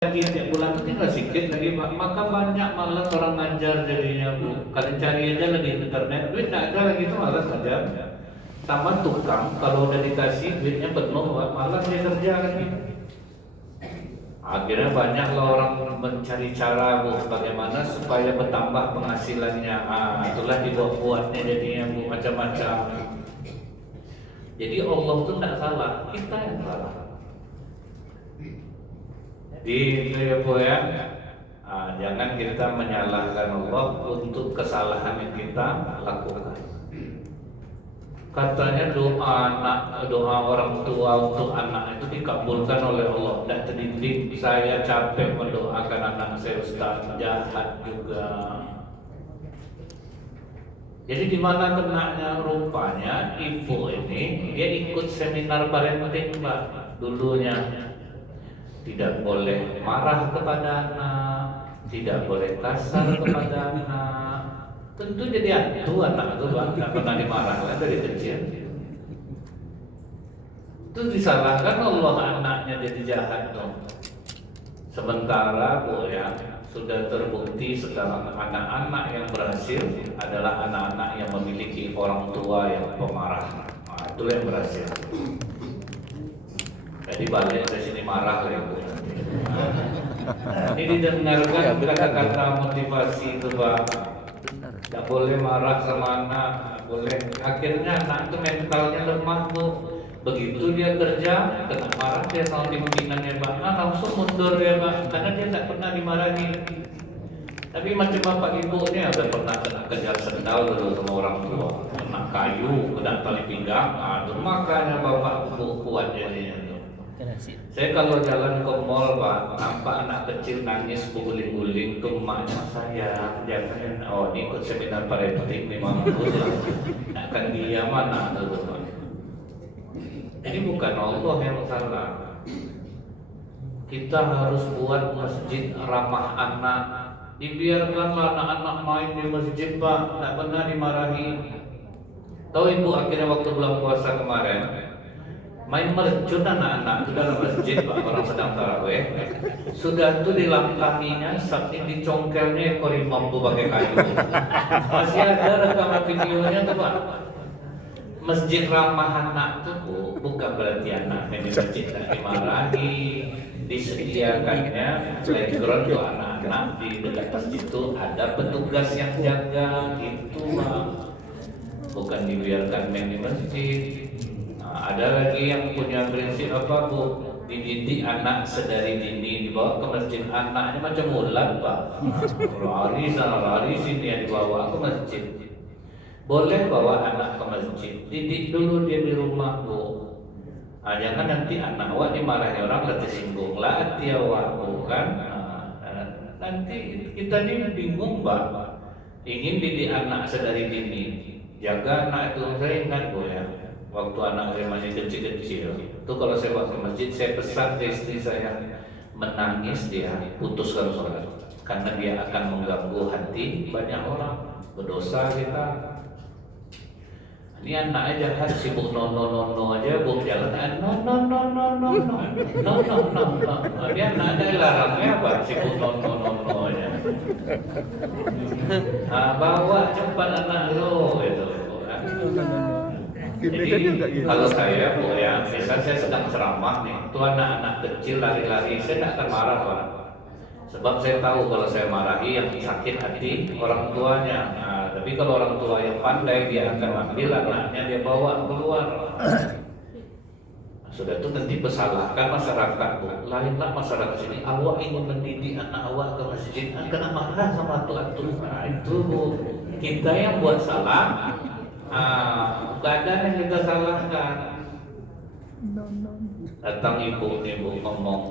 lagi tiap bulan itu tinggal sedikit lagi Pak. Maka banyak malas orang ngajar jadinya Bu. Kalian cari aja lagi di internet, duit nggak ada lagi tuh malas ngajar. Sama tukang kalau udah dikasih duitnya penuh Pak, malas dia kerja lagi. Akhirnya banyaklah orang mencari cara Bu, bagaimana supaya bertambah penghasilannya. Itulah dibuat-buatnya jadinya Bu, macam-macam. Jadi Allah tuh nggak salah, kita yang salah. Di itu ya, jangan kita menyalahkan Allah untuk kesalahan yang kita lakukan. Katanya doa orang tua untuk anak itu dikabulkan oleh Allah. Tidak terdidik, saya capek mendoakan anak saya Ustaz, jahat juga. Jadi di mana kenanya rupanya ibu ini dia ikut seminar parenting Pak dulunya. Tidak boleh marah kepada anak, tidak boleh kasar kepada anak. Tentu jadi hantu anak itu Pak, nggak pernah dimarahkan dari kecil. Itu disalahkan Allah anaknya jadi jahat dong. Sementara Bu ya, sudah terbukti sekarang anak-anak yang berhasil adalah anak-anak yang memiliki orang tua yang pemarah. Itulah yang berhasil. Jadi balik ke sini marah ya Bu. Ini didengarkan kata-kata motivasi itu Pak. Tidak boleh marah sama anak, tidak boleh. Akhirnya anak itu mentalnya lemah Bu. Begitu dia kerja, kena marah dia sama pimpinannya Pak. Langsung mundur ya Pak, karena dia tidak pernah dimarahi. Tapi macam bapak ibunya udah pernah kena kejar sendal dulu sama orang tua, kena kayu, kena tali pinggang. Itu makanya bapak ibu kuat jadinya. Saya kalau jalan ke mall Pak, nampak anak kecil nangis berguling-guling ke emaknya, saya jangan, oh ini ikut seminar parenting nih mampus lah, akan dia mana tuh Pak. Ini bukan Allah yang salah. Kita harus buat masjid ramah anak. Dibiarkanlah anak-anak main di masjid Pak, tidak pernah dimarahi. Tahu Ibu akhirnya waktu bulan puasa kemarin main merjun anak-anak itu dalam masjid Pak, orang sedang tarawih. Sudah itu dilangkahinya, saking dicongkelnya ekor imam tuh pakai kayu. Masih ada rekaman videonya tuh Pak. Masjid ramah anak tuh Bu, bukan berarti anak di masjid tak dimarahi. Disediakannya playground untuk anak-anak di dekat masjid itu ada petugas yang jaga gitu Pak. Bukan dibiarkan main di masjid. Ada lagi yang punya prinsip apa Bu? Dididik anak sedari dini, dibawa ke masjid. Anaknya macam ulat Pak, lari sana lari sini, yang dibawa ke masjid. Boleh bawa anak ke masjid, didik dulu dia di rumah Bu. Jangan nanti anak awak dimarahi orang tersinggung lah hati awak Bu kan. Nanti kita ini bingung Pak. Ingin didik anak sedari dini, jaga anak itu. Saya ingat Bu ya, waktu anak saya masih kecil-kecil itu kalau saya bawa ke masjid, saya pesan ke istri saya, menangis dia putuskan sholat, karena dia akan mengganggu hati banyak orang. Berdosa kita. Ini anak aja kan sibuk no aja, Bu jalan no. Dia anak ada larangnya apa, sibuk no aja. Bawa cepat anak lo gitu. Jadi kalau saya Bu ya, misal saya sedang ceramah nih, tuh anak-anak kecil lari-lari, saya tidak akan marah Pak. Sebab saya tahu kalau saya marahi yang sakit hati orang tuanya. Tapi kalau orang tua yang pandai, dia akan ambil anaknya, dia bawa keluar. Sudah itu nanti bersalahkan masyarakat Bu. Lainlah masyarakat sini, awak ingin mendidik anak awak ke masjid, kena marah sama atu-atu. Itu Bu, kita yang buat salah. Keadaan yang kita salahkan. Datang ibu ngomong,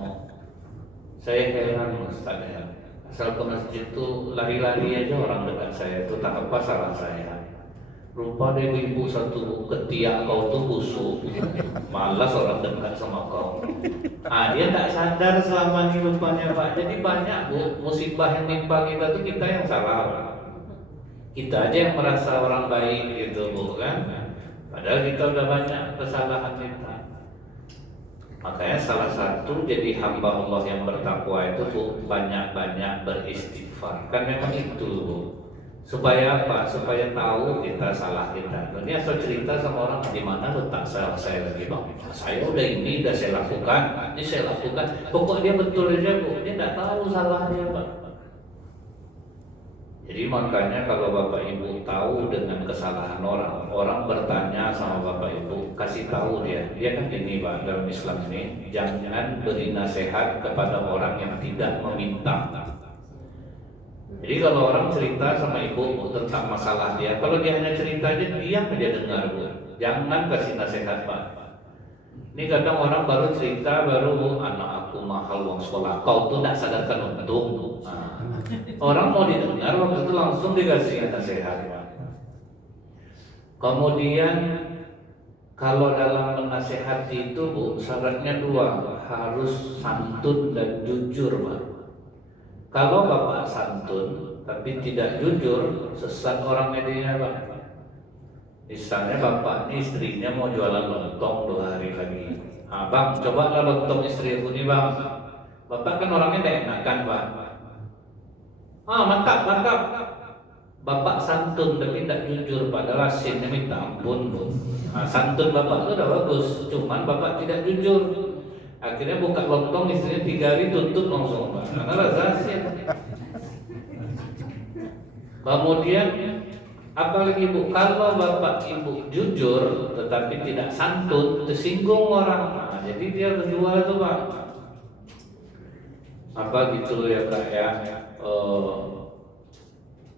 saya heran Ustaz ya, asal ke masjid tuh lari-lari aja orang dekat saya, itu tak apa salah saya. Rupa ada ibu satu ketiak kau tuh busuk, malas orang dekat sama kau. Dia tak sadar selama ini rupanya Pak. Jadi banyak Bu, musibah yang nimpa kita tuh kita yang salah Pak. Kita aja yang merasa orang baik gitu Bu kan. Padahal kita udah banyak kesalahan kita. Makanya salah satu jadi hamba Allah yang bertakwa itu Bu, banyak-banyak beristighfar. Kan memang itu Bu. Supaya apa? Supaya tahu kita salah kita. Ini asal cerita sama orang di mana letak salah saya lagi bang. Saya udah ini udah saya lakukan, ini saya lakukan. Pokoknya dia betul aja Bu. Dia nggak tahu salahnya Pak. Jadi makanya kalau Bapak Ibu tahu dengan kesalahan orang, orang bertanya sama Bapak Ibu, kasih tahu dia kan ini Pak dalam Islam ini, jangan beri nasihat kepada orang yang tidak meminta. Jadi kalau orang cerita sama ibu tentang masalah dia, kalau dia hanya cerita aja, diam aja dengar Bu. Jangan kasih nasihat Pak. Ini kadang orang baru cerita, baru anak aku mahal uang sekolah, kau tuh tidak sadarkan untung. Orang mau didengar waktu itu langsung dikasih nasihat Pak. Kemudian kalau dalam menasehati itu Bu, syaratnya dua, harus santun dan jujur Pak. Kalau Bapak santun tapi tidak jujur, sesat orang medianya Pak. Misalnya Bapak ini istrinya mau jualan lontong 2 hari lagi. Bang, cobalah lontong istri aku nih Bang. Bapak kan orangnya tidak enakan Pak. Mantap. Bapak santun tapi tidak jujur, padahal hasilnya minta ampun Bu. Santun Bapak itu udah bagus, cuman Bapak tidak jujur. Akhirnya buka lontong istrinya 3 hari tutup langsung Pak, karena rasa asin. Kemudian apalagi Bu, kalau Bapak Ibu jujur tetapi tidak santun, tersinggung orang. Jadi dia berdua itu Pak. Apa gitu ya Kak ya?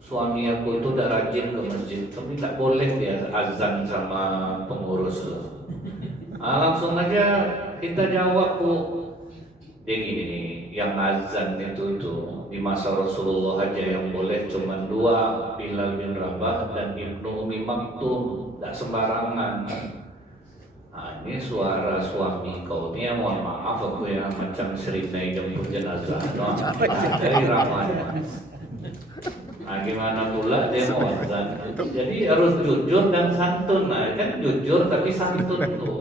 Suami aku itu udah rajin ke masjid, tapi tak boleh dia azan sama pengurus. Langsung aja kita jawab Bu. Dia gini nih, yang azan itu tuh di masa Rasulullah aja yang boleh cuma 2, Bilal bin Rabah dan Ibnu Umi Maktum, tak sembarangan. Ini suara suami kau ini, mohon maaf aku yang macam serinai jemput jenazah. Dari ramanya. Gimana pula dia mau azan? Jadi harus jujur dan santun. Kan jujur tapi santun tuh.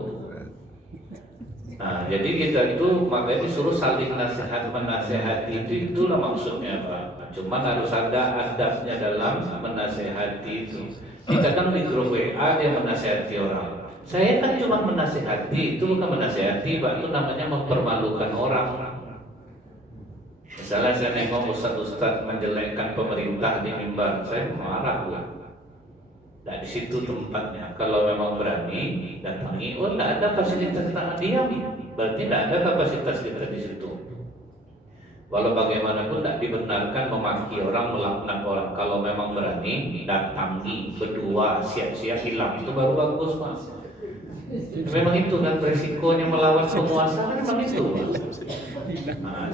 Jadi kita itu makanya disuruh saling menasehati itulah maksudnya Pak. Cuman harus ada adabnya dalam menasehati itu. Kadang di grup WA dia menasehati orang. Saya kan cuma menasehati, itu bukan menasehati Pak, itu namanya mempermalukan orang. Misalnya saya nengok ustaz-ustaz menjelekkan pemerintah di mimbar, saya marah Bu. Nah di situ tempatnya. Kalau memang berani datangi, tidak ada fasilitas kita diam, berarti tidak ada kapasitas kita di situ. Walau bagaimanapun tidak dibenarkan memaki orang, melaknat orang. Kalau memang berani datangi berdua, siap-siap hilang, itu baru bagus Pak. Memang itu kan resikonya melawan penguasa, memang itu.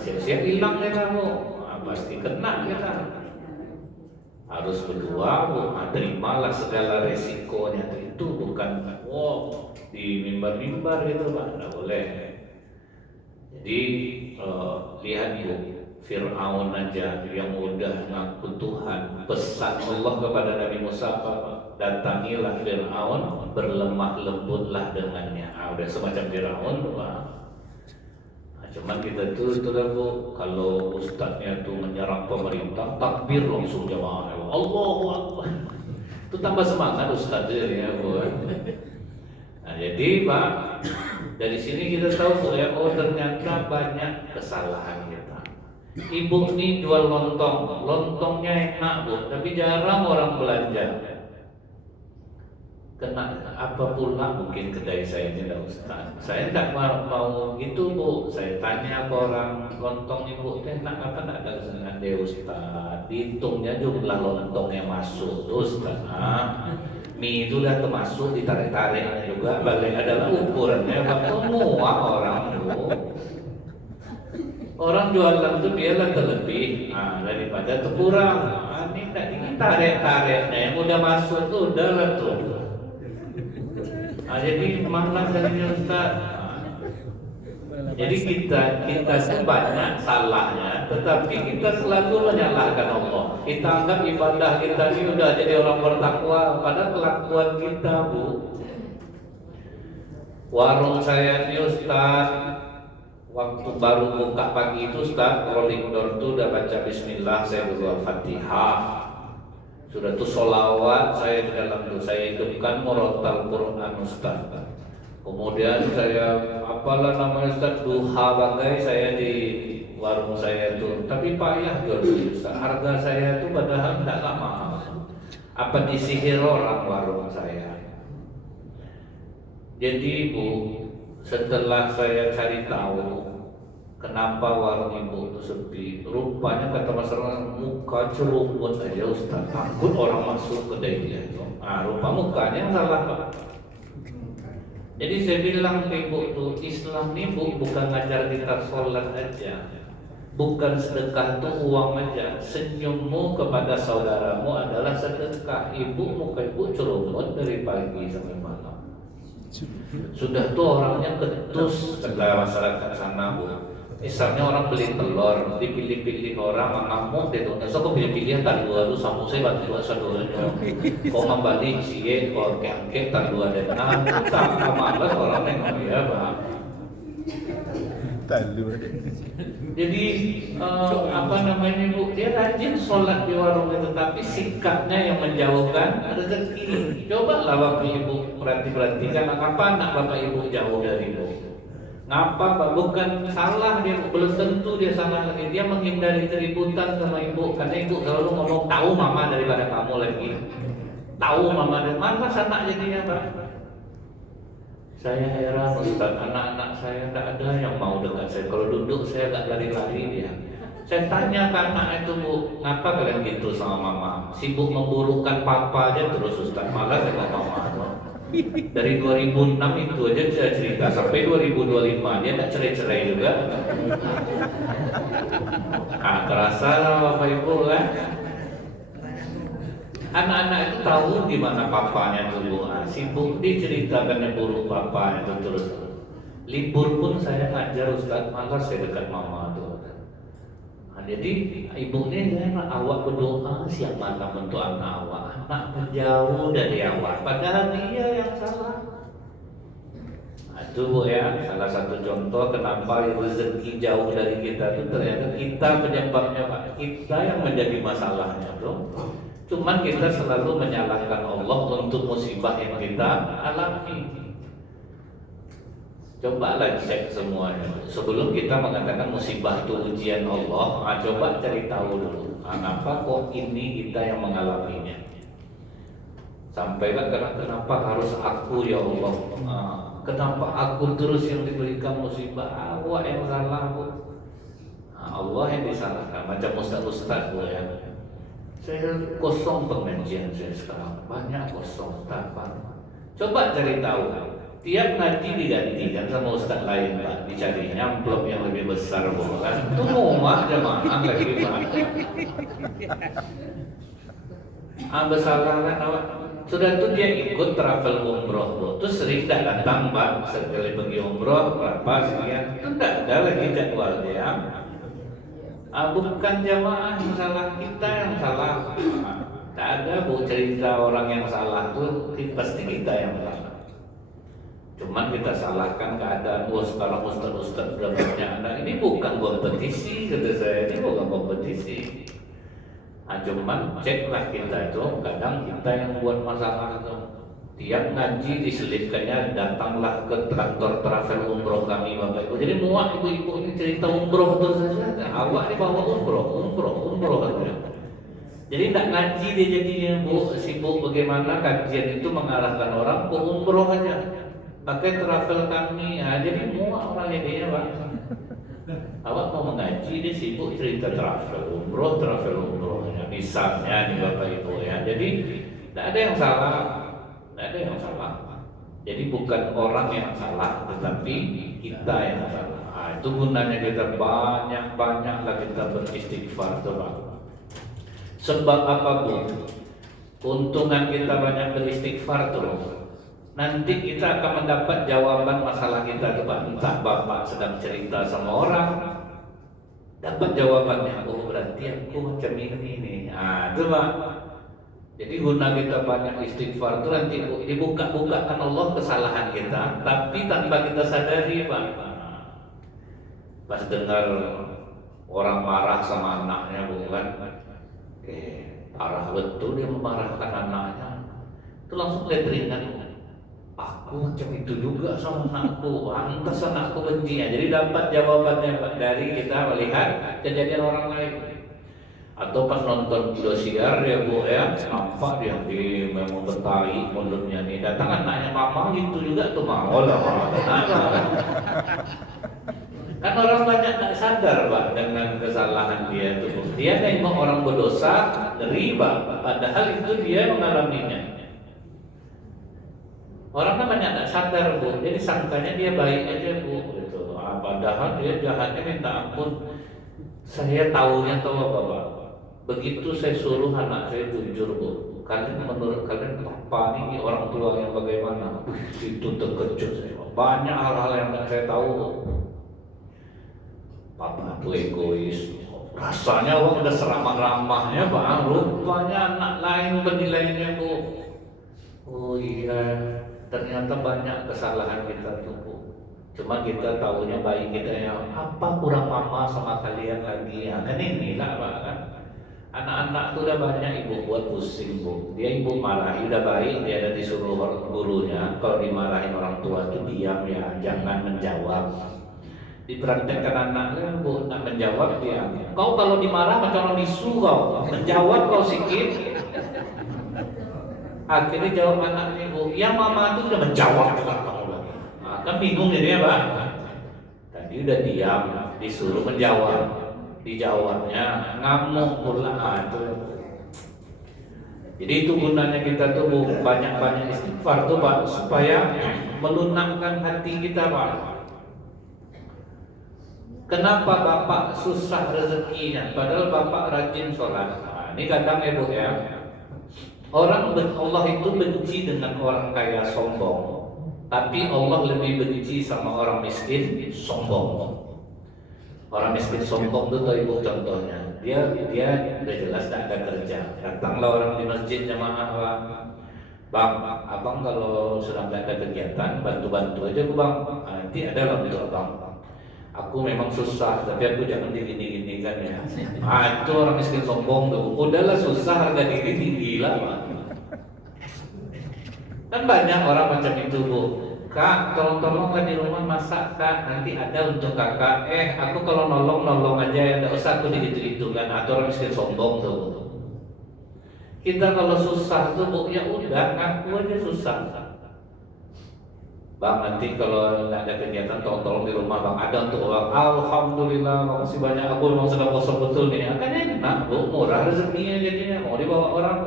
Siap-siap hilang ya kamu, pasti kena kita. Harus berdua Bu, terimalah segala resikonya. Itu bukan di mimbar-mimbar gitu Pak, tidak boleh. Jadi lihat Bu, Fir'aun aja yang udah ngaku Tuhan, pesan Allah kepada Nabi Musa Pak, datangilah Fir'aun, berlemah lembutlah dengannya. Udah semacam Fir'aun Pak. Cuman kita itulah Bu, kalau ustadznya tuh menyerang pemerintah, takbir langsung jamaah, Allahu Akbar. Itu tambah semangat ustadznya ya Bu. Jadi Pak, dari sini kita tahu Bu ya, ternyata banyak kesalahan kita. Ibu nih jual lontongnya enak Bu, tapi jarang orang belanja. Kena apa pula mungkin kedai saya ini dah Ustaz. Saya tidak mau gitu Bu. Saya tanya ke orang, lontong Ibu enak apa tidak ada kesenangan deh Ustaz. Dihitungnya jumlah lontong yang masuk Ustaz. Mie itu dah termasuk ditarik-tarik juga. Balik adalah ukurannya. Semua orang Bu. Orang jualan itu biarlah terlebih daripada terkurang. Ini tidak ditarik-tariknya yang udah masuk tuh udahlah tuh. Jadi mana jadinya Ustaz? Jadi kita itu banyak salahnya, tetapi kita selalu menyalahkan Allah. Kita anggap ibadah kita ini udah jadi orang bertakwa, padahal kelakuan kita Bu. Warung saya ini Ustaz, waktu baru buka pagi itu Ustaz, rolling door itu udah baca Bismillah, saya berdoa Fatihah. Sudah tuh sholawat saya di dalam itu, saya hidupkan murattal Quran Ustaz. Kemudian saya apalah namanya Ustaz, duha bagai saya di warung saya itu. Tapi payah jual Ustaz, harga saya itu padahal tidak mahal. Apa disihir orang warung saya? Jadi Ibu, setelah saya cari tahu kenapa warung Ibu itu sepi, rupanya kata masyarakat muka cerumut aja Ustaz, takut orang masuk ke dia itu. Rupa mukanya yang salah Pak. Jadi saya bilang ke Ibu tuh, Islam ini Bu bukan ngajar kita sholat aja, bukan sedekah tuh uang aja. Senyummu kepada saudaramu adalah sedekah. Ibu muka Ibu cerumut dari pagi sampai malam. Sudah tuh orangnya ketus segala masyarakat sana Bu. Misalnya orang beli telur, dipilih-pilih orang mengamuk dia tuh. So kok pilih-pilih tak dua tuh sama saya bantu dua saudara. Kau membalik sih, kau kek tak dua dan tak malas orang yang dia Pak. Jadi apa namanya Bu, dia rajin sholat di warungnya, tetapi sikapnya yang menjauhkan rezeki. Coba lah Bapak Ibu perhatikan, ngapa anak Bapak Ibu jauh dari Ibu? Ngapa Pak? Bukan salah dia, belum tentu dia salah lagi. Dia menghindari keributan sama Ibu, karena Ibu selalu ngomong tahu mama daripada kamu lagi. Tahu mama dari mana anak jadinya Pak? Saya heran Ustaz, anak-anak saya tidak ada yang mau dekat saya. Kalau duduk saya agak lari-lari dia. Saya tanya ke anak itu, Bu, ngapa kalian gitu sama mama? Sibuk memburukan papa aja terus Ustaz, malah sama mama. Dari 2006 itu aja saya cerita sampai 2025 dia tidak cerai-cerai juga. Terasa Bapak Ibu kan? Anak-anak itu tahu di mana papanya dulu, sibuk diceritakan buruk papa itu terus. Libur pun saya ngajar Ustaz, malah saya dekat mama tuh. Jadi ibunya saya awak berdoa siang malam untuk anak awak, anak menjauh dari awak, padahal dia yang salah. Itu Bu ya, salah satu contoh kenapa rezeki jauh dari kita itu ternyata kita penyebabnya Pak, kita yang menjadi masalahnya tuh. Cuman kita selalu menyalahkan Allah untuk musibah yang kita alami. Cobalah cek semuanya. Sebelum kita mengatakan musibah itu ujian Allah, coba cari tahu dulu. Kenapa kok ini kita yang mengalaminya? Sampailah kenapa harus aku ya Allah? Kenapa aku terus yang diberikan musibah? Awak yang salah Bu. Allah yang disalahkan. Macam ustaz-ustaz Bu ya. Saya kosong pengajian saya sekarang, banyak kosong tapan. Coba cari tahu, tiap ngaji digantikan sama ustaz lain Pak, dicari amplop yang lebih besar bukan? Itu muat jemaah lagi Pak. Bersalah kan awak. Sudah tuh dia ikut travel umroh Bu, terus sering tidak datang Pak, sekali pergi umroh berapa sekian, itu tidak ada lagi jadwal dia. Bukan jamaah yang salah, kita yang salah. Tak ada Bu cerita orang yang salah tuh, pasti kita yang salah. Cuman kita salahkan keadaan. Sekarang ustaz-ustaz sudah banyak anak. Ini bukan kompetisi kata saya, ini bukan kompetisi. Cuman ceklah kita itu, kadang kita yang buat masalah tuh. Tiap ngaji diselipkannya, datanglah ke kantor travel umroh kami Bapak Ibu. Jadi muak ibu-ibu ini cerita umroh terus saja. Awak dibawa umroh katanya. Jadi tidak ngaji dia jadinya Bu, sibuk bagaimana kajian itu mengarahkan orang ke umroh aja. Pakai travel kami, jadi muak orang jadinya Pak. Awak mau mengaji dia sibuk cerita travel umroh. Misalnya nih Bapak Ibu ya. Jadi tidak ada yang salah. Tidak ada yang salah. Jadi bukan orang yang salah, tetapi kita yang salah. Itu gunanya kita banyak-banyaklah kita beristighfar coba. Sebab apapun, keuntungan kita banyak beristighfar terus. Nanti kita akan mendapat jawaban masalah kita coba. Entah Bapak sedang cerita sama orang, dapat jawabannya. Oh berarti aku macam ini nih. Coba. Jadi guna kita banyak istighfar itu nanti dibuka-bukakan Allah kesalahan kita, tapi tanpa kita sadari Pak. Pas dengar orang marah sama anaknya bukan, parah betul dia memarahkan anaknya. Itu langsung lihat ringan. Aku macam itu juga sama anakku, pantas anakku benci. Jadi dapat jawabannya Pak dari kita melihat kejadian orang lain. Atau pas nonton Indosiar ya Bu ya, nampak dia di memang bertarik mulutnya nih. Datang anaknya mama gitu juga tuh mau lah. Kan orang banyak tak sadar Pak dengan kesalahan dia tuh. Dia nengok orang berdosa riba, padahal itu dia mengalaminya. Orang kan banyak tak sadar Bu, jadi sangkanya dia baik aja Bu gitu. Padahal dia jahatnya minta ampun. Saya tahunya tahu apa Pak? Begitu saya suruh anak saya jujur Bu, kalian menurut kalian apa ini orang tua yang bagaimana? Itu terkejut saya. Banyak hal-hal yang tak saya tahu Bu. Papa itu egois. Rasanya orang udah seramah-ramahnya Pak, rupanya anak lain penilaiannya Bu. Oh iya, ternyata banyak kesalahan kita tuh Bu. Cuma kita tahunya baik kita ya, apa kurang mama sama kalian lagi ya, kan inilah Pak kan. Anak-anak tuh udah banyak ibu buat pusing Bu. Dia ibu marahi udah baik, dia ada disuruh gurunya kalau dimarahin orang tua tuh diam ya, jangan menjawab. Dipraktekkan anaknya Bu, nak menjawab dia. Kau kalau dimarah macam orang bisu kau, menjawab kau sikit. Akhirnya jawab anaknya Bu, ya mama tuh udah menjawab juga kamu lagi. Nah, kan bingung jadinya Pak. Tadi udah diam, disuruh menjawab. Dijawabnya ngamuk pula itu. Jadi itu gunanya kita tuh Bu, banyak-banyak istighfar tuh Pak, supaya melunakkan hati kita Pak. Kenapa Bapak susah rezekinya padahal Bapak rajin sholat? Nah, ini kadang ya Bu ya, orang Allah itu benci dengan orang kaya sombong, tapi Allah lebih benci sama orang miskin sombong. Orang miskin sombong itu Ibu contohnya, dia udah jelas tidak ada kerja, datanglah orang di masjid jamaah Pak, Bang, abang kalau sudah tidak ada kegiatan bantu-bantu aja Bang, nanti ada lah untuk Abang. Aku memang susah, tapi aku jangan digini-gini kan ya. Itu orang miskin sombong tuh, udahlah susah harga diri tinggi lah Pak. Kan banyak orang macam itu Bu. Kak, tolong di rumah masak Kak, nanti ada untuk kakak. Aku kalau nolong aja ya, tidak usah aku gitu-gitu kan. Atau orang miskin sombong tuh. Kita kalau susah tuh Bu, ya udah ngaku aja susah. Bang, nanti kalau nggak ada kegiatan tolong di rumah Bang, ada untuk orang. Alhamdulillah, makasih banyak. Aku memang sedang kosong betul nih. Kan enak Bu, murah rezekinya jadinya. Mau dibawa orang.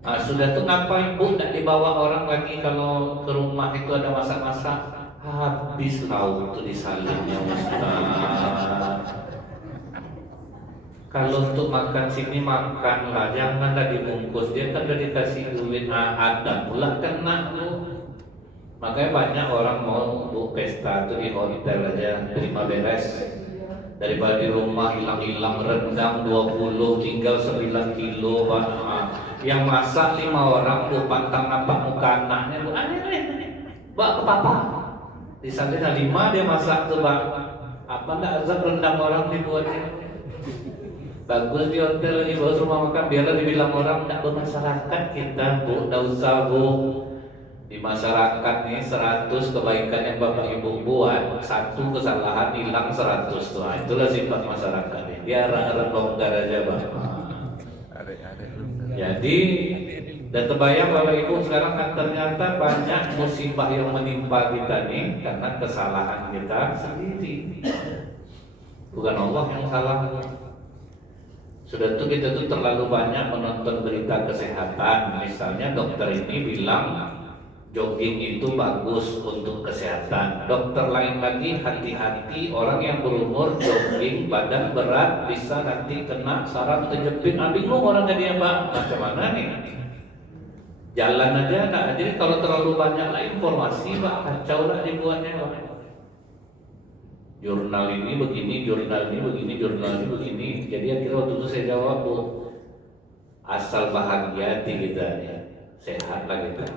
Nah, sudah tuh ngapain Bu tidak dibawa orang lagi kalau ke rumah itu ada masak-masak, habis lauk itu disalinnya Ustaz. Kalau untuk makan sini makan lah, janganlah dibungkus, dia kan udah dikasih duit, ada pula kena Bu. Makanya banyak orang mau Bu pesta tuh di hotel aja, terima beres. Daripada di rumah hilang-hilang rendang 20 tinggal 9 kilo Pak. Yang masak 5 orang Bu, pantang nampak muka anaknya Bu, bawa ke papa. Di sana 5 dia masak tuh Pak. Apa enggak azab rendang orang dibuatnya. Bagus di hotel ini bagus rumah makan, biarlah dibilang orang enggak bermasyarakat kita Bu, enggak usah Bu. Di masyarakat nih 100 kebaikan yang Bapak Ibu buat, 1 kesalahan hilang 100 tuh. Itulah sifat masyarakat ini. Dia longgar aja Bapak. Jadi dan terbayang Bapak Ibu sekarang kan ternyata banyak musibah yang menimpa kita nih karena kesalahan kita sendiri. Bukan Allah yang salah. Sudah tuh kita tuh terlalu banyak menonton berita kesehatan. Misalnya dokter ini bilang jogging itu bagus untuk kesehatan. Dokter lain lagi hati-hati orang yang berumur jogging badan berat bisa nanti kena saraf terjepit. Bingung orang jadi Pak, macam mana nih? Jalan aja enggak. Jadi kalau terlalu banyak lah informasi Pak, kacau lah dibuatnya Pak. Jurnal ini begini, jurnal ini begini, jurnal ini begini. Jadi akhirnya waktu itu saya jawab Bu, asal bahagia kita ya, sehat lah kita.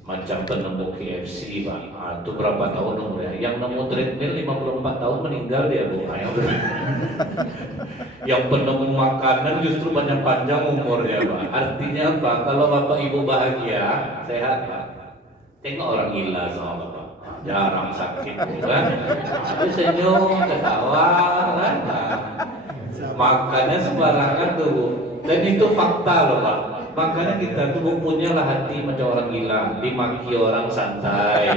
Macam penemu KFC Pak, itu berapa tahun umurnya? Yang nemu treadmill 54 tahun meninggal dia Bu. Yang penemu makanan justru banyak panjang umurnya Pak. Artinya apa? Kalau Bapak Ibu bahagia, sehat Pak. Tengok orang gila sama Bapak, jarang sakit kan? Tapi senyum, ketawa kan? Makannya sembarangan tuh Bu. Dan itu fakta loh Pak. Makanya kita tuh punya lah hati macam orang gila, dimaki orang santai.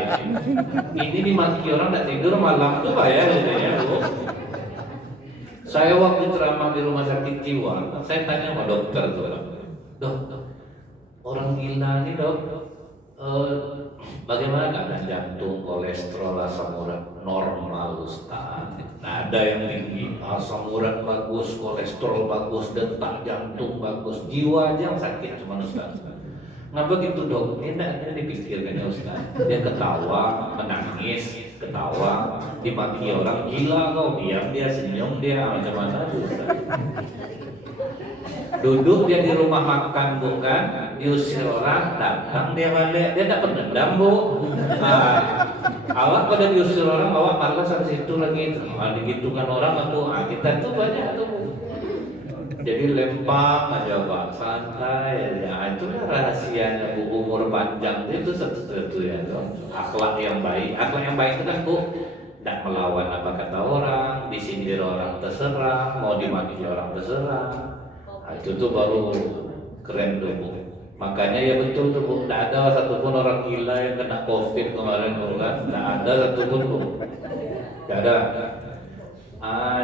Ini dimaki orang tak tidur malam tuh Pak ya, Bu. Saya waktu ceramah di rumah sakit jiwa, saya tanya sama dokter tuh, dok, orang gila nih dok, bagaimana keadaan jantung, kolesterol, asam urat normal Ustaz? Nah, ada yang tinggi, asam urat bagus, kolesterol bagus, detak jantung bagus, jiwa aja yang sakit cuma Ustaz. Ngapa gitu dok? Ini tidak dipikirkan ya Ustaz. Dia ketawa, menangis, ketawa, dimaki orang gila kau, diam dia, senyum dia, macam mana Ustaz? Duduk dia di rumah makan bukan, diusir orang, datang dia balik, dia tak pendendam Bu. Awak pada diusir orang, awak malas di situ lagi, digitukan orang atau kita tuh banyak tuh Bu. Jadi lempang aja Pak, santai aja. Itulah rahasianya Bu, umur panjang itu satu-satunya tuh. Akhlak yang baik itu kan Bu, tidak melawan apa kata orang, disindir orang terserah, mau dimaki orang terserah. Itu tuh baru keren tuh Bu. Makanya ya betul tuh Bu, tidak ada satupun orang gila yang kena COVID kemarin Bu kan, tidak ada satupun Bu, tidak ada.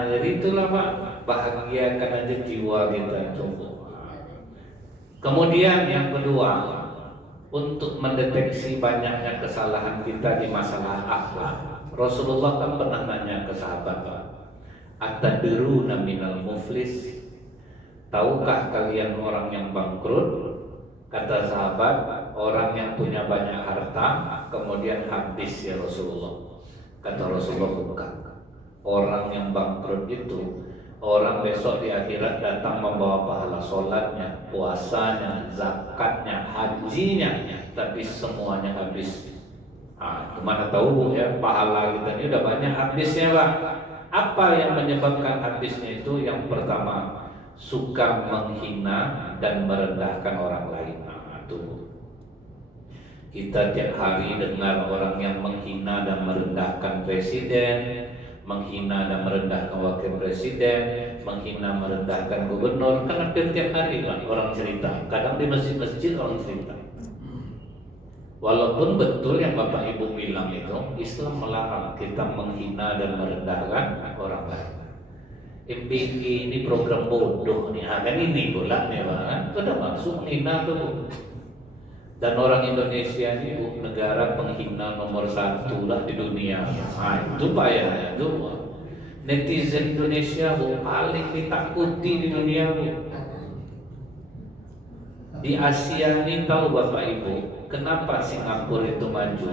Jadi itulah Pak, bahagiakan aja jiwa kita coba. Kemudian yang kedua, untuk mendeteksi banyaknya kesalahan kita di masalah akhlak, Rasulullah kan pernah nanya ke sahabat, "Atadruna minal muflis?" Tahukah kalian orang yang bangkrut? Kata sahabat, orang yang punya banyak harta kemudian habis ya Rasulullah. Kata Rasulullah, bukan. Orang yang bangkrut itu orang besok di akhirat datang membawa pahala sholatnya, puasanya, zakatnya, hajinya, tapi semuanya habis. Mana tahu Bu ya, pahala kita ini udah banyak habisnya Pak. Apa yang menyebabkan habisnya itu? Yang pertama, suka menghina dan merendahkan orang lain. Kita tiap hari dengar orang yang menghina dan merendahkan presiden, menghina dan merendahkan wakil presiden, menghina merendahkan gubernur. Kan hampir tiap hari lah orang cerita. Kadang di masjid-masjid orang cerita. Walaupun betul yang Bapak Ibu bilang itu, Islam melarang kita menghina dan merendahkan orang lain. MBG ini program bodoh nih, kan ini bola nih Pak, sudah masuk menghina tuh. Dan orang Indonesia ini Bu, negara penghina nomor 1 lah di dunia. Itu payahnya tuh. Netizen Indonesia Bu, paling ditakuti di dunia Bu. Di Asia ini tahu Bapak Ibu, kenapa Singapura itu maju?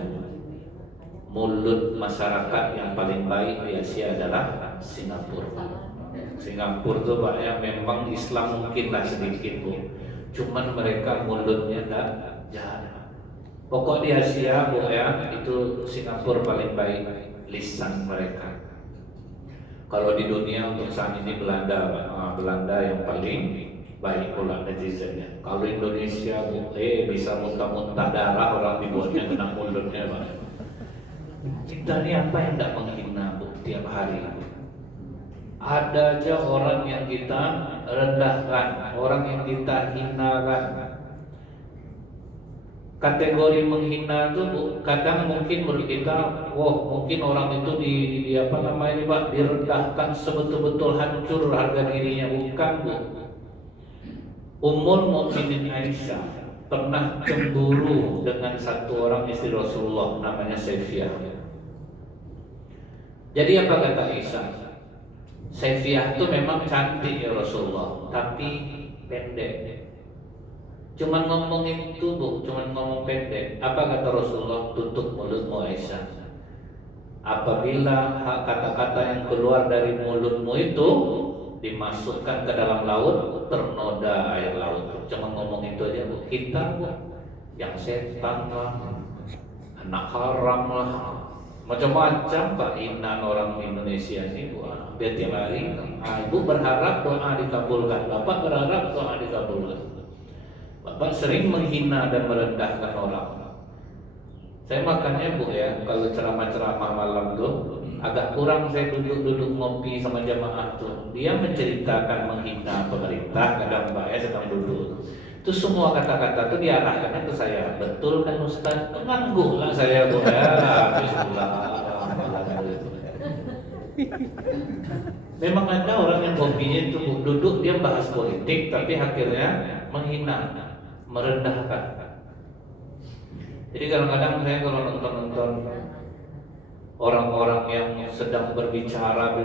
Mulut masyarakat yang paling baik di Asia adalah Singapura. Singapura tuh Pak ya, memang Islam mungkinlah sedikit Bu, cuman mereka mulutnya tak jahat. Pokok di Asia Bu ya, itu Singapura paling baik lisan mereka. Kalau di dunia untuk saat ini Belanda Pak, Belanda yang paling baik pula netizennya. Kalau Indonesia Bu, bisa muntah-muntah darah orang dibuatnya kena mulutnya Pak. Kita ini apa yang tidak menghina Bu tiap hari? Ada aja orang yang kita rendahkan, orang yang kita hinakan. Kategori menghina itu Bu, kadang mungkin menurut kita, mungkin orang itu di apa namanya Pak, direndahkan sebetul-betul hancur harga dirinya. Bukan Bu. Ummul Mukminin Aisyah pernah cemburu dengan satu orang istri Rasulullah namanya Saifiyah. Jadi apa kata Aisyah? Saifiyah itu memang cantik ya Rasulullah, tapi pendek. Cuman ngomong itu Bu, cuman ngomong pendek. Apa kata Rasulullah? Tutup mulutmu Aisyah. Apabila kata-kata yang keluar dari mulutmu itu dimasukkan ke dalam laut, ternoda air laut. Cuma ngomong itu aja Bu. Kita Bu, yang setan lah, anak haram lah, macam-macam Pak inan orang Indonesia ini Bu. Biar tiap hari Ibu berharap doa dikabulkan, Bapak berharap doa dikabulkan. Bapak sering menghina dan merendahkan orang. Saya makanya Bu ya, kalau ceramah-ceramah malam tuh agak kurang saya duduk-duduk ngopi sama jamaah tuh. Dia menceritakan menghina pemerintah, kadang Pak ya sedang duduk. Itu semua kata-kata tuh diarahkannya ke saya. Betul kan Ustaz? Mengganggu lah saya Bu ya. Bismillah. Memang ada orang yang hobinya itu Bu, duduk dia bahas politik tapi akhirnya menghina, merendahkan. Jadi kadang-kadang saya kalau nonton orang-orang yang sedang berbicara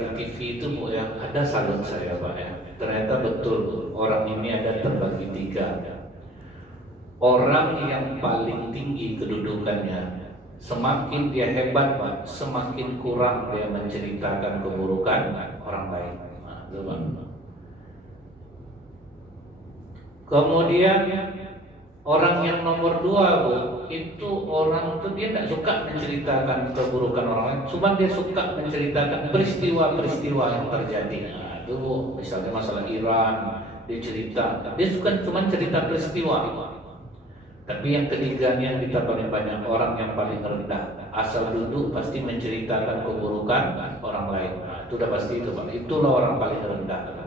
di TV itu Bu ya, ada salut saya Pak ya. Ternyata betul orang ini ada terbagi tiga. Orang yang paling tinggi kedudukannya, semakin dia hebat Pak, semakin kurang dia menceritakan keburukan orang lain. Nah, itu Pak. Kemudian orang yang nomor dua Bu, itu orang tuh dia tidak suka menceritakan keburukan orang lain, cuma dia suka menceritakan peristiwa-peristiwa yang terjadi. Nah, itu Bu, misalnya masalah Iran, dia cerita, dia suka cuma cerita peristiwa. Tapi yang ketiganya yang kita paling banyak, orang yang paling rendah, asal duduk pasti menceritakan keburukan orang lain. Nah, itu udah pasti itu Pak, itulah orang paling rendah.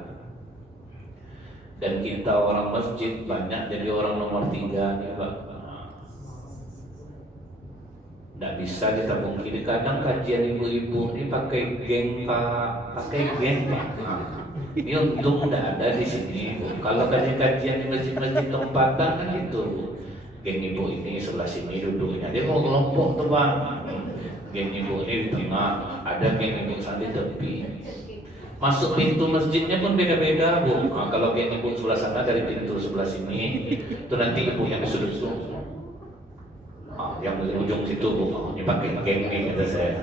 Dan kita orang masjid banyak jadi orang nomor 3 nih Pak. Nggak bisa kita pungkiri, kadang kajian ibu-ibu ini pakai geng Pak, Ini untung nggak ada di sini Bu. Kalau kajian di masjid-masjid tempatan kan gitu Bu. Geng ibu ini sebelah sini duduknya, dia mau kelompok tuh Bang. Geng ibu ini di tengah, ada geng ibu di tepi. Masuk pintu masjidnya pun beda-beda Bu. Nah, kalau geng ibu sebelah sana dari pintu sebelah sini, itu nanti ibu yang di sudut itu. Yang di ujung situ Bu, ini pakai geng nih kata saya.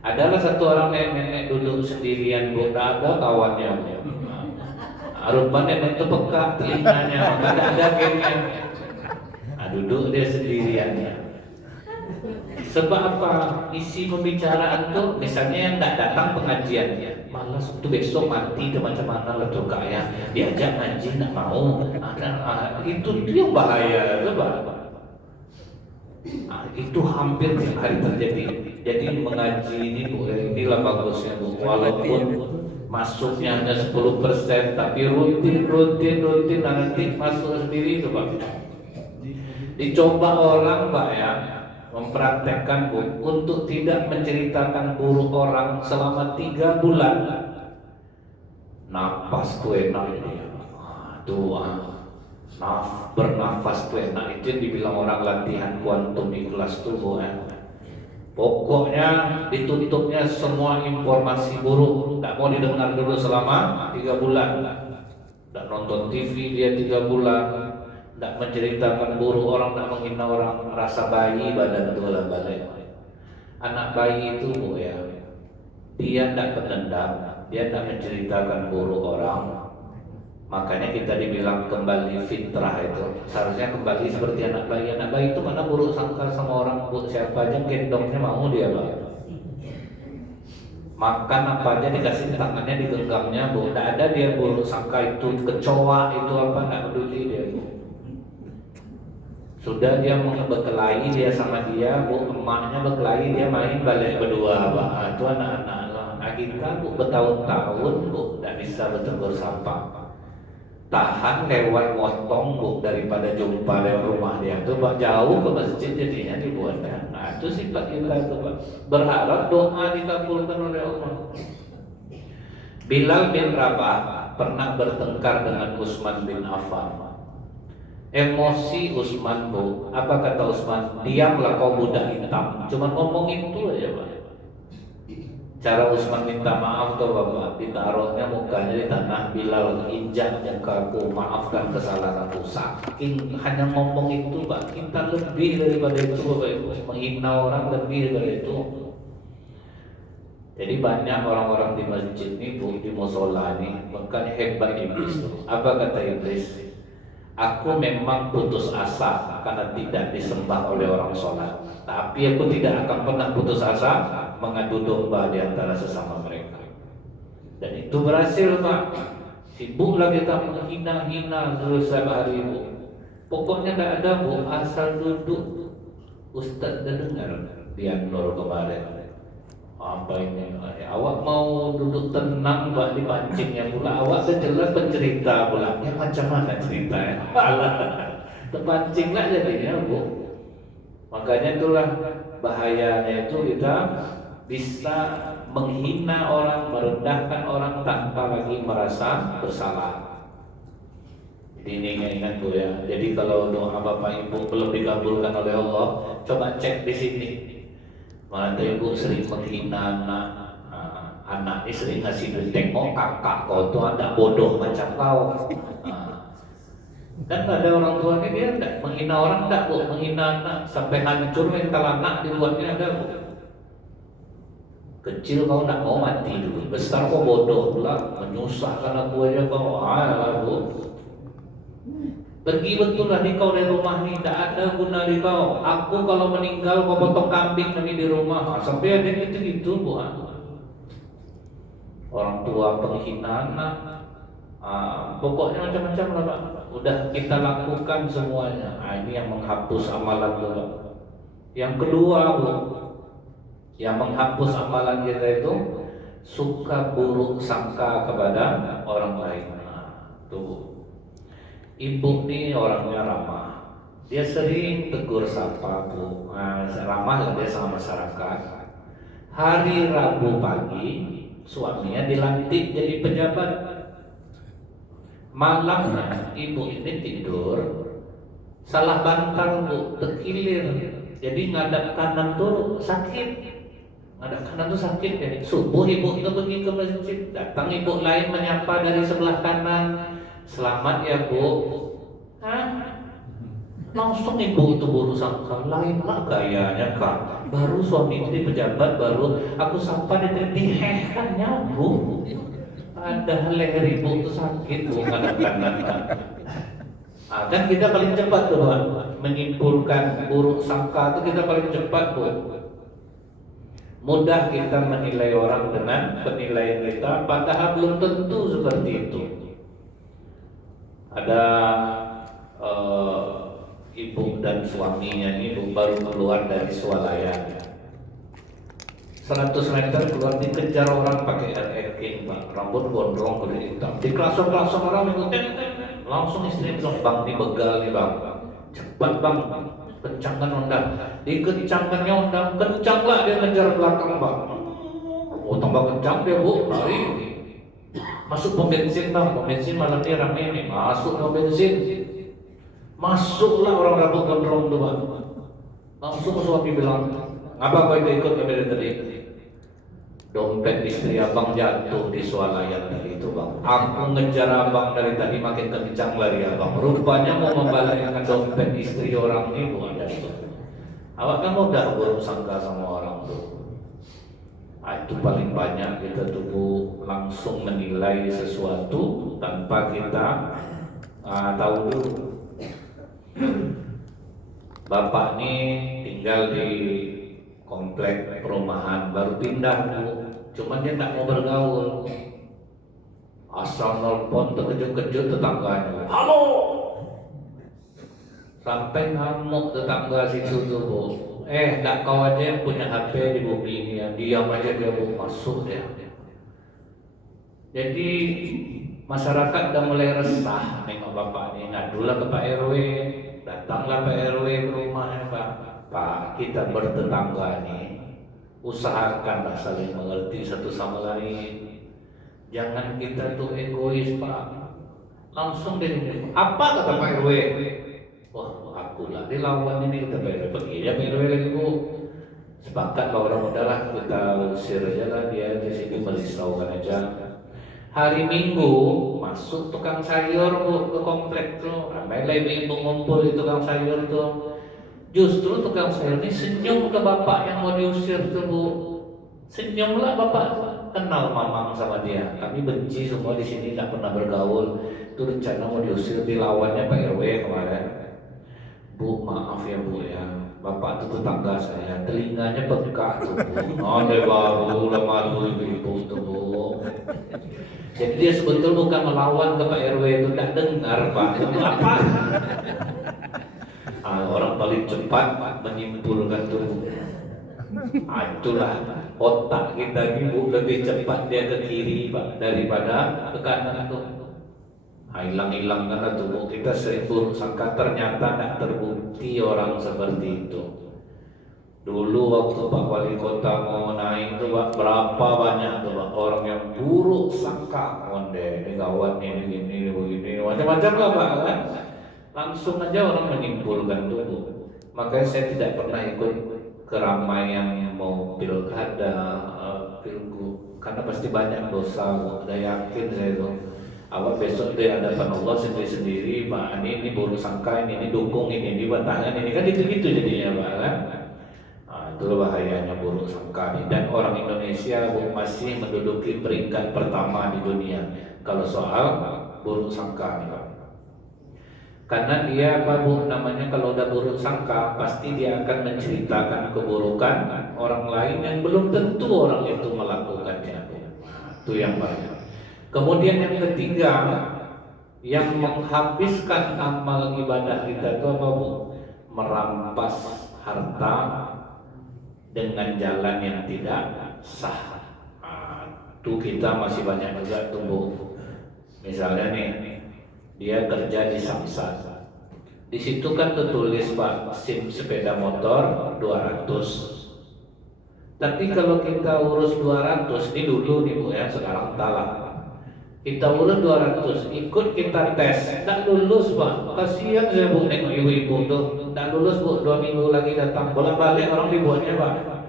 Adalah satu orang nenek duduk sendirian Bu, tak ada kawannya. Rupanya nenek itu peka telinganya, maka ada gengnya. Duduk dia sendirian ya. Sebab apa? Isi pembicaraan tuh misalnya yang tidak datang pengajian, malas tuh besok mati ke macam mana lah tuh kayak diajak ngaji tidak mau. Itu yang bahaya, coba. Itu hampir tiap hari terjadi. Jadi mengaji ini Bu, inilah bagusnya Bu. Walaupun masuknya hanya 10%, tapi rutin nanti masuk sendiri itu Pak. Dicoba orang Pak ya, mempraktekkan Bu, untuk tidak menceritakan buruk orang selama 3 bulan. Napas tuh enak ini. Bernafas tuh enak, itu yang dibilang orang latihan kuantum ikhlas tuh Bu ya. Pokoknya ditutupnya semua informasi buruk, nggak mau didengar dulu selama 3 bulan. Nggak nonton TV dia 3 bulan. Tidak menceritakan buruk orang, tidak menghina orang, rasa bayi badan tulah balik. Anak bayi itu Bu ya, dia tidak pendendam, dia tidak menceritakan buruk orang. Makanya kita dibilang kembali fitrah itu, seharusnya kembali seperti anak bayi. Anak bayi itu mana buruk sangka sama orang Bu, siapa aja gendongnya mau dia Pak. Makan apa aja dikasih tangannya, digenggamnya Bu, tidak ada dia buruk sangka itu kecoa itu apa, tidak peduli dia Bu. Sudah dia berkelahi dia sama dia Bu, emaknya berkelahi dia main balik berdua Pak. Itu anak-anak lah. Nah kita Bu bertahun-tahun Bu tidak bisa bertegur sapa, tahan lewat motong Bu daripada jumpa lewat rumah dia tuh Pak, jauh ke masjid jadinya dibuatnya. Nah itu sifat kita tuh Pak, berharap doa dikabulkan oleh Allah. Bilal bin Rabah pernah bertengkar dengan Utsman bin Affan. Emosi Utsman Bu, apa kata Utsman? Diamlah kau budak hitam. Cuma ngomong itu aja Pak. Cara Utsman minta maaf tuh Bapak, ditaruhnya mukanya di tanah. Bilal, injak mukaku, maafkan kesalahan aku. Saking hanya ngomong itu Pak, kita lebih daripada itu Bapak Ibu. Menghina orang lebih dari itu. Jadi banyak orang-orang di masjid ini, Bu, di musola ini, makanya hebat iblis tuh. Apa kata iblis? Aku memang putus asa karena tidak disembah oleh orang sholat. Tapi aku tidak akan pernah putus asa mengadu domba di antara sesama mereka. Dan itu berhasil, Pak. Sibuklah kita menghina-hina selesai hari Bu. Pokoknya tidak ada, Bu, asal duduk. Ustaz dah dengar dia Nur kemarin. Apa ini? Awak mau duduk tenang, Pak, dipancingnya pula. Awak sejelas pencerita pula. Ya macam mana ceritanya? Alah, terpancinglah jadinya, Bu. Makanya itulah bahayanya itu kita bisa menghina orang, merendahkan orang tanpa lagi merasa bersalah. Jadi ini ingat Bu ya. Jadi kalau doa Bapak Ibu belum dikabulkan oleh Allah, coba cek di sini. Mana ibu sering menghina anak ini sering ngasih duit, tengok kakak kau tuh ada bodoh macam kau. Dan ada orang tua ini dia tidak menghina orang, tidak Bu, menghina anak sampai hancur mental anak dibuatnya ada Bu. Kecil kau tidak mau mati dulu, besar kau bodoh pula, menyusahkan aku aja kau. Alah Bu, pergi betul lah kau dari rumah ni, tak ada guna di kau. Aku kalau meninggal kau potong kambing nanti di rumah. Sampai ada gitu-gitu Bu. Orang tua penghina anak, pokoknya macam-macam lah Pak. Udah kita lakukan semuanya. Ini yang menghapus amalan dulu. Yang kedua Bu, yang menghapus amalan kita itu suka buruk sangka kepada orang lain. Tuh. Ibu ini orangnya ramah. Dia sering tegur sapa Bu. Ramah lah dia sama masyarakat. Hari Rabu pagi suaminya dilantik jadi pejabat. Malamnya ibu ini tidur salah bantal Bu, terkilir. Jadi ngadap kanan tuh sakit. Ngadap kanan tuh sakit ya. Subuh ibu itu pergi ke masjid, datang ibu lain menyapa dari sebelah kanan. Selamat ya Bu. Langsung ibu itu buru sangka, lain lah gayanya Kak. Baru suami jadi pejabat, baru aku sapa dia dihekannya Bu. Ada leher ibu itu sakit Bu, kanan-kanan. Kan kita paling cepat tuh Pak, menyimpulkan buruk sangka itu kita paling cepat Bu. Mudah kita menilai orang dengan penilaian kita, padahal belum tentu seperti itu. Ada ibu dan suaminya ini baru keluar dari swalayan. 100 meter keluar dikejar orang pakai air Pak, rambut gondrong kulit hitam. Di kelasong orang ikutin, langsung istri bilang Bang dibegal nih Bang, cepat Bang, kencangkan ondam. Dikencangkannya ondam, kencanglah dia ngejar belakang Bang. Oh tambah kencang dia Bu, lari. Masuk pom bensin Bang, pom bensin malam ini rame nih. Masuk pom bensin, masuklah orang rambut gondrong tuh Bang. Langsung suami bilang, ngapa kau ikut dari tadi? Dompet istri abang jatuh di swalayan tadi itu Bang. Aku ngejar abang dari tadi makin kencang lari abang. Rupanya mau membalikkan dompet istri orang ini bukan jatuh. Awak kan udah buruk sangka sama orang tuh. Itu paling banyak kita tuh langsung menilai sesuatu tanpa kita tahu dulu. Bapak nih tinggal di komplek perumahan, baru pindah Bu. Cuman dia tak mau bergaul. Asal nelpon terkejut-kejut tetangganya. Halo! Sampai ngamuk tetangga situ tuh Bu. Tak kau aja yang punya HP di bumi ini ya. Diam aja dia Bu, masuk dia. Jadi masyarakat udah mulai resah nengok bapak ini. Ngadulah ke Pak RW. Datanglah Pak RW ke rumahnya Pak, kita bertetangga nih, usahakanlah saling mengerti satu sama lain. Jangan kita tuh egois Pak. Langsung dia apa kata Pak RW? Wah aku lah dilawan ini kata Pak RW. Pergi aja Pak RW lagi Bu. Sepakat lah orang udahlah kita usir aja lah dia di sini, merisaukan aja. Hari Minggu masuk tukang sayur Bu ke komplek tuh, ramai lah ibu ngumpul di tukang sayur tuh. Justru tukang sayur ini senyum ke bapak yang mau diusir tuh Bu. Senyumlah bapak, kenal mamang sama dia. Kami benci semua di sini, nggak pernah bergaul. Itu rencana mau diusir, dilawannya Pak RW kemarin. Bu, maaf ya Bu ya, bapak itu tetangga saya, telinganya peka tuh Bu. Oh, dia baru lama dulu ibu tuh Bu. Jadi dia sebetulnya bukan melawan ke Pak RW, itu tidak dengar Pak. Itu apa? Orang paling cepat menyimpulkan tuh. Itulah otak kita ibu lebih cepat dia ke kiri Pak daripada ke kanan tuh. Hilang-hilang karena tubuh kita sering buruk sangka, ternyata tidak terbukti orang seperti itu. Dulu waktu Pak Wali Kota mau naik tuh Pak, berapa banyak tuh Pak orang yang buruk sangka, onde ini gawat ini begini macam-macam lah Pak kan. Langsung aja orang menyimpulkan dulu. Makanya saya tidak pernah ikut keramaian yang mau pilkada, pilgub, karena pasti banyak dosa. Udah yakin saya itu. Awak besok di hadapan Allah sendiri-sendiri, Pak ini buruk sangka, ini dukung, ini batangan, ini kan gitu-gitu jadinya Pak kan. Itulah bahayanya buruk sangka. Dan orang Indonesia masih menduduki peringkat pertama di dunia kalau soal buruk sangka Pak. Karena dia apa Bu namanya, kalau udah buruk sangka pasti dia akan menceritakan keburukan orang lain yang belum tentu orang itu melakukannya. Itu yang banyak. Kemudian yang ketiga, yang menghabiskan amal ibadah kita itu apa Bu? Merampas harta dengan jalan yang tidak sah. Itu kita masih banyak juga tumbuh. Misalnya nih, dia kerja di Samsat. Di situ kan tertulis Pak, SIM sepeda motor 200. Tapi kalau kita urus 200, ini dulu nih Bu ya, sekarang talak. Kita urus 200, ikut kita tes, tak lulus Pak. Kasihan saya Bu nengok ibu-ibu tuh, tak lulus Bu, 2 minggu lagi datang, bolak-balik orang dibuatnya Pak.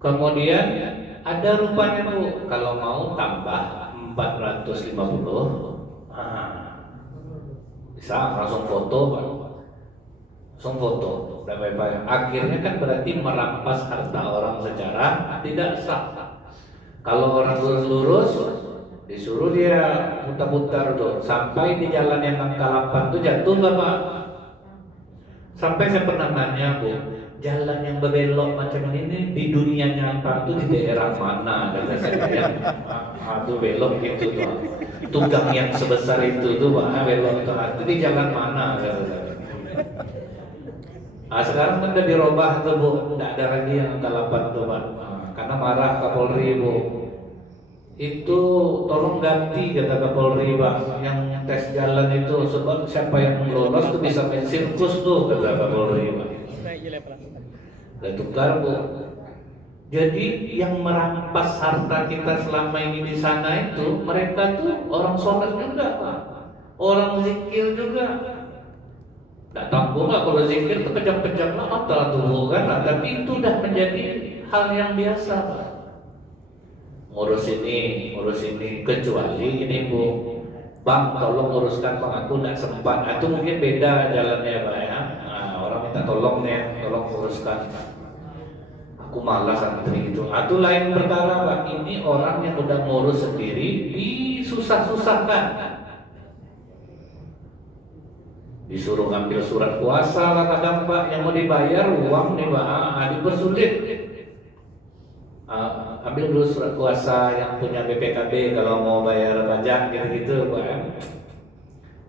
Kemudian ada rupanya Bu, kalau mau tambah 450, bisa langsung foto Pak, langsung foto. Akhirnya kan berarti merampas harta orang secara tidak sah. Kalau orang lurus-lurus disuruh dia putar-putar tuh sampai di jalan yang angka 8 tuh jatuh nggak Pak? Sampai saya pernah nanya Bu, jalan yang berbelok macam ini di dunia nyata tuh di daerah mana? Kata saya tuh belok gitu tuh. Tunggang yang sebesar itu tuh Pak, belok itu di jalan mana? Kata saya. Sekarang kan udah dirubah tuh Bu, nggak ada lagi yang angka 8 tuh Pak. Karena marah Kapolri Bu. Itu tolong ganti kata Kapolri Pak, yang tes jalan itu, sebab siapa yang lolos tuh bisa main sirkus tuh kata Kapolri Pak. Dan tukar Bu. Jadi yang merampas harta kita selama ini di sana itu, mereka tuh orang sholat juga Pak, orang zikir juga. Nggak tanggung lah kalau zikir tuh kejam-kejam lah mata tuh kan, tapi itu udah menjadi hal yang biasa Pak. Ngurus ini, kecuali ini Bu, Bang tolong uruskan Bang, aku nggak sempat. Itu mungkin beda jalannya Pak ya. Orang minta tolong nih, tolong uruskan. Aku malas antri gitu. Itu lain perkara Pak. Ini orang yang udah ngurus sendiri disusah-susahkan. Disuruh ngambil surat kuasa lah kadang Pak, yang mau dibayar uang nih Pak, dipersulit. Ambil dulu surat kuasa yang punya BPKB kalau mau bayar pajak gitu-gitu Pak.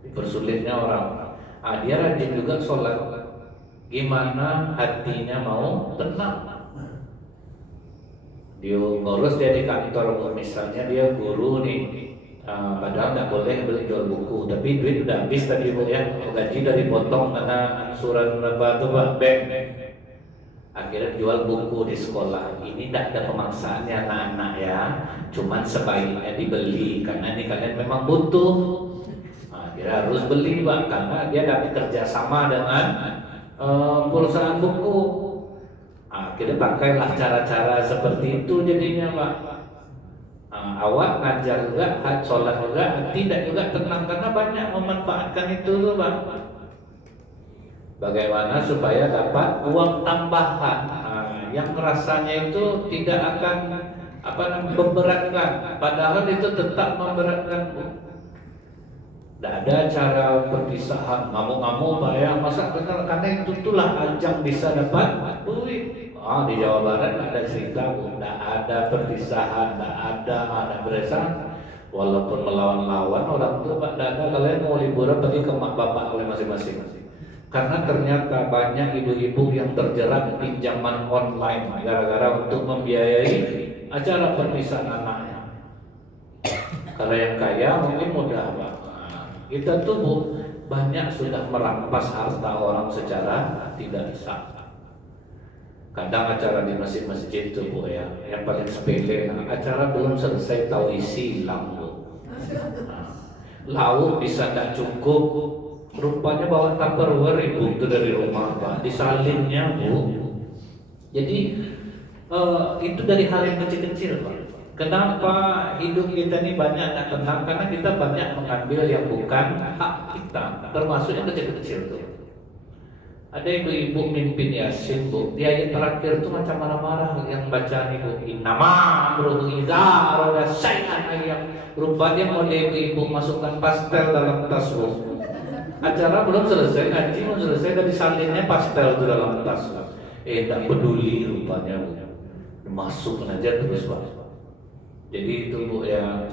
Dipersulitnya orang. Dia rajin juga sholat. Gimana hatinya mau tenang? Dia ngurus, dia di kantor, misalnya dia guru nih, padahal nggak boleh beli jual buku, tapi duit udah habis tadi Bu ya, gaji udah dipotong karena surat apa tuh Pak, bank. Akhirnya jual buku di sekolah. Ini tidak ada pemaksaannya anak-anak ya, cuman sebaiknya dibeli karena ini kalian memang butuh. Akhirnya harus beli Pak, karena dia dapat kerjasama dengan perusahaan buku. Akhirnya pakailah cara-cara seperti itu jadinya Pak. Awak ngajar juga, sholat juga, tidak juga tenang karena banyak memanfaatkan itu tuh Pak. Bagaimana supaya dapat uang tambahan? yang rasanya itu tidak akan memberatkan, padahal itu tetap memberatkan. Tidak ada cara perpisahan, ngamuk-ngamuk Pak ya, masa benar, karena itulah ajang bisa dapat duit. Di Jawa Barat tidak ada cerita, tidak ada perpisahan, tidak ada beresan. Walaupun melawan-lawan orang tua, Pak, tidak ada, kalian mau liburan pergi ke mak bapak kalian masing-masing. Karena ternyata banyak ibu-ibu yang terjerat pinjaman online gara-gara untuk membiayai acara perpisahan anaknya. Kalau yang kaya mungkin mudah, Pak. Kita tuh Bu, banyak sudah merampas harta orang secara tidak sah. Kadang acara di masjid-masjid itu Bu ya, yang paling sepele, acara belum selesai tahu isi hilang Bu. Lauk bisa tidak cukup, rupanya bawa tupperware ibu itu dari rumah Pak, disalinnya Bu. Jadi itu dari hal yang kecil-kecil Pak. Kenapa hidup kita ini banyak tidak tenang? Karena kita banyak mengambil yang bukan hak kita, termasuk yang kecil-kecil tuh. Ada ibu-ibu mimpin Yasin Bu, di ayat terakhir tuh macam marah-marah yang bacaan ibu. Innama amruhu idza arada syai'an ayam. Rupanya mau ibu-ibu masukkan pastel dalam tas Bu. Acara belum selesai, ngaji belum selesai, dari salinnya pastel itu dalam tas. Tidak peduli rupanya Bu, masuk aja terus Pak. Jadi itu Bu ya,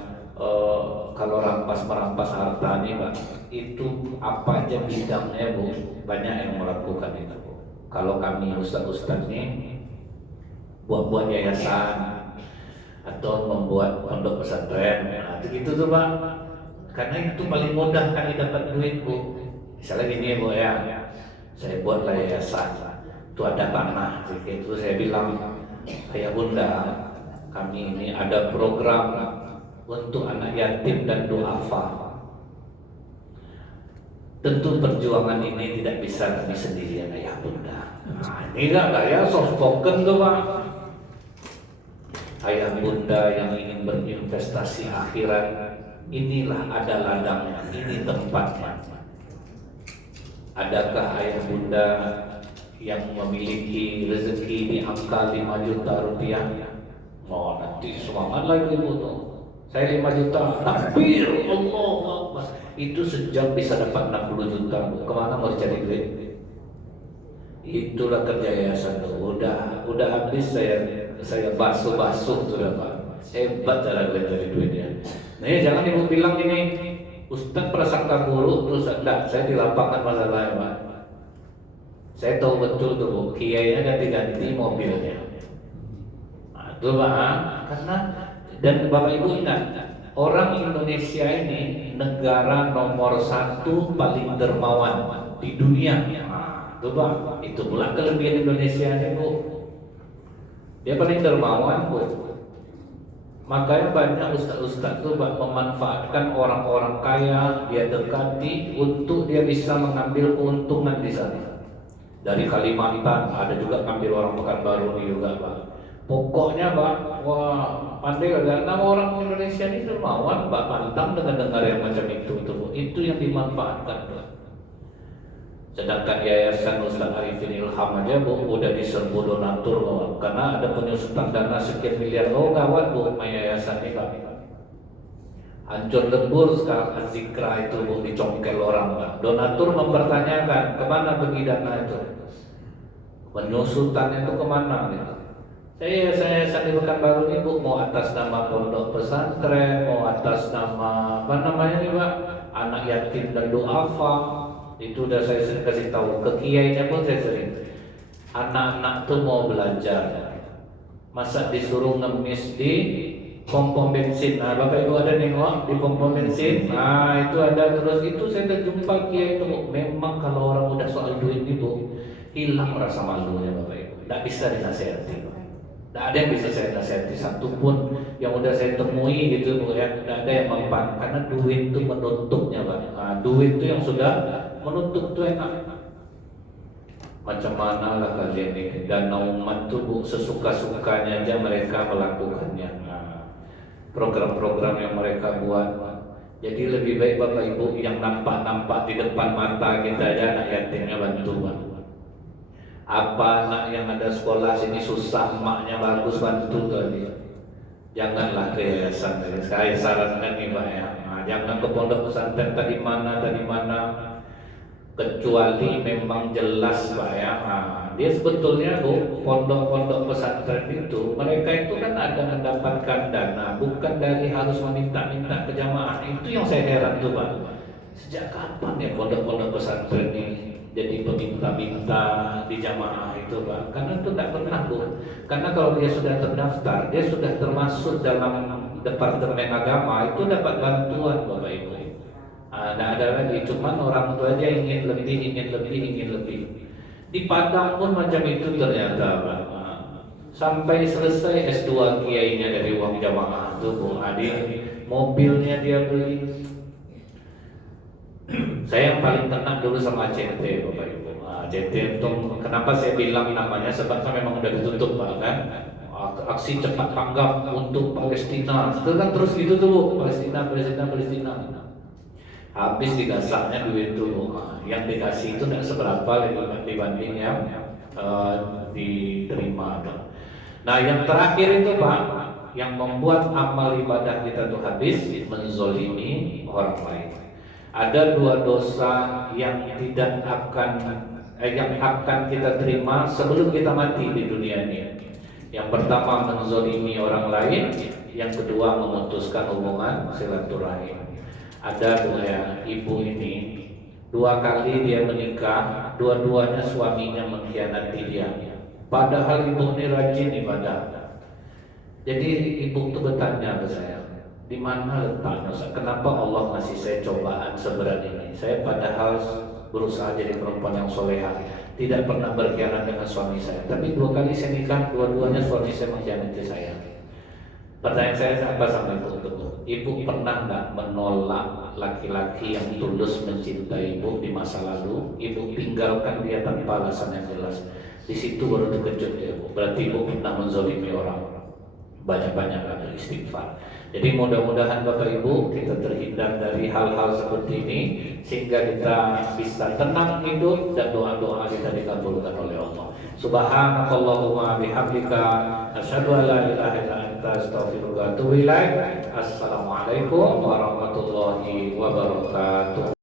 kalau merampas harta nih Pak, itu apa aja bidangnya Bu, banyak yang melakukan itu Bu. Kalau kami ustaz-ustaz nih buat yayasan atau membuat pondok pesantren, gitu tuh Pak. Karena itu paling mudah kali dapat duit Bu. Misalnya gini Bu ya, saya buatlah yayasan, itu ada tanah, itu saya bilang, ayah bunda, kami ini ada program untuk anak yatim dan duafa. Tentu perjuangan ini tidak bisa kami sendirian ayah bunda. Ini enggak ya soft spoken tuh Pak. Ayah bunda yang ingin berinvestasi akhirat, inilah ada ladangnya, ini tempatnya. Adakah ayah bunda yang memiliki rezeki di angka 5 juta rupiah? Oh nanti semangat lagi Bu tuh. Saya 5 juta, takbir, Allah Akbar. Itu sejam bisa dapat 60 juta. Kemana mau cari duit? Itulah kerja yayasan tuh. Udah habis saya basuh tuh Pak. Hebat cara kalian cari duitnya. Nah jangan ibu bilang ini, Ustaz prasangka buruk terus enggak. Saya di lapangan masalahnya Pak. Saya tahu betul tuh Bu, kiainya ganti-ganti mobilnya. Betul Pak, karena dan Bapak Ibu ingat, orang Indonesia ini negara nomor 1 paling dermawan di dunia. Betul Pak, itu pula kelebihan Indonesia ini Bu. Dia paling dermawan Bu. Makanya banyak ustaz-ustaz tuh Pak memanfaatkan orang-orang kaya, dia dekati untuk dia bisa mengambil keuntungan di sana. Dari Kalimantan ada juga ngambil orang Pekanbaru juga Pak. Pokoknya Pak, wah pandai karena orang Indonesia ini dermawan Pak, pantang dengan dengar yang macam itu tuh. Itu yang dimanfaatkan Pak. Sedangkan Yayasan Ustaz Arifin Ilham aja Bu, udah diserbu donatur Pak, karena ada penyusutan dana sekian miliar. Oh gawat Bu, yayasan ini Pak. Hancur lebur sekarang Azikra itu Bu, dicongkel orang Pak. Donatur mempertanyakan kemana pergi dana itu, penyusutannya itu kemana gitu. Saya di Pekanbaru ini Bu, mau atas nama pondok pesantren, mau atas nama apa namanya nih Pak, anak yatim dan duafa, itu udah saya sering kasih tahu ke kiainya pun saya sering. Anak-anak tuh mau belajar, masa disuruh ngemis di pom bensin. Nah Bapak Ibu ada nengok di pom bensin, nah itu ada terus. Itu saya udah jumpa kiai itu Bu. Memang kalau orang udah soal duit itu hilang rasa malunya Bapak Ibu, nggak bisa dinasihati. Tidak ada yang bisa saya nasihati satupun yang udah saya temui gitu Bu ya. Tidak ada yang mempan, karena duit itu menutupnya Pak. Nah, duit itu yang sudah menutup tuh enak. Macam mana lah kalian ini, dana umat tuh Bu, sesuka-sukanya aja mereka melakukannya. Nah, program-program yang mereka buat. Jadi lebih baik Bapak Ibu yang nampak-nampak di depan mata kita aja anak yatimnya bantu Pak. Apa anak yang ada sekolah sini susah, maknya bagus, bantu tuh dia. Janganlah ke yayasan. Saya sarankan nih Pak ya, jangan ke pondok pesantren tadi mana, kecuali memang jelas Pak ya. Dia sebetulnya Bu, pondok-pondok pesantren itu mereka itu kan ada mendapatkan dana, bukan dari harus meminta-minta ke jamaah. Itu yang saya heran tuh Pak. Sejak kapan ya pondok-pondok pesantren ini jadi peminta-minta di jamaah itu Pak? Karena itu tidak pernah Bu. Karena kalau dia sudah terdaftar, dia sudah termasuk dalam departemen agama, itu dapat bantuan Bapak Ibu. Tidak ada lagi, cuman orang tua aja ingin lebih. Di Padang pun macam itu ternyata Pak. Sampai selesai S2 kiainya dari uang jamaah itu Bu. Mobilnya dia beli. Saya yang paling tenang dulu sama CT Bapak Ibu. CT itu kenapa saya bilang namanya, sebab kan memang udah ditutup Pak kan. Aksi cepat tanggap untuk Palestina. Itu kan terus gitu tuh Bu, Palestina. Habis digasaknya duit itu, yang dikasih itu tidak seberapa dibanding yang diterima. Nah yang terakhir itu Pak, yang membuat amal ibadah kita tuh habis, menzolimi orang lain. Ada dua dosa yang tidak akan kita terima sebelum kita mati di dunia ini. Yang pertama menzolimi orang lain, yang kedua memutuskan hubungan silaturahim. Ada ibu ini, 2 kali dia menikah, dua-duanya suaminya mengkhianati dia. Padahal ibu ini rajin ibadah. Jadi ibu itu bertanya ke saya, di mana letaknya Ustaz? Kenapa Allah ngasih saya cobaan seberat ini? Saya padahal berusaha jadi perempuan yang soleha, tidak pernah berkhianat dengan suami saya. Tapi 2 kali saya nikah, dua-duanya suami saya mengkhianati saya. Pertanyaan saya apa sama ibu? Ibu pernah nggak menolak laki-laki yang tulus mencintai ibu di masa lalu? Ibu tinggalkan dia tanpa alasan yang jelas. Di situ baru terkejut ya Bu. Berarti ibu pernah menzalimi orang. Banyak-banyaklah beristighfar. Jadi mudah-mudahan Bapak Ibu kita terhindar dari hal-hal seperti ini, sehingga kita bisa tenang hidup dan doa-doa kita dikabulkan oleh Allah. Subhanakallahumma bihamdika asyhadu an la ilaha illa anta astaghfiruka wa atubu ilaik. Assalamualaikum warahmatullahi wabarakatuh.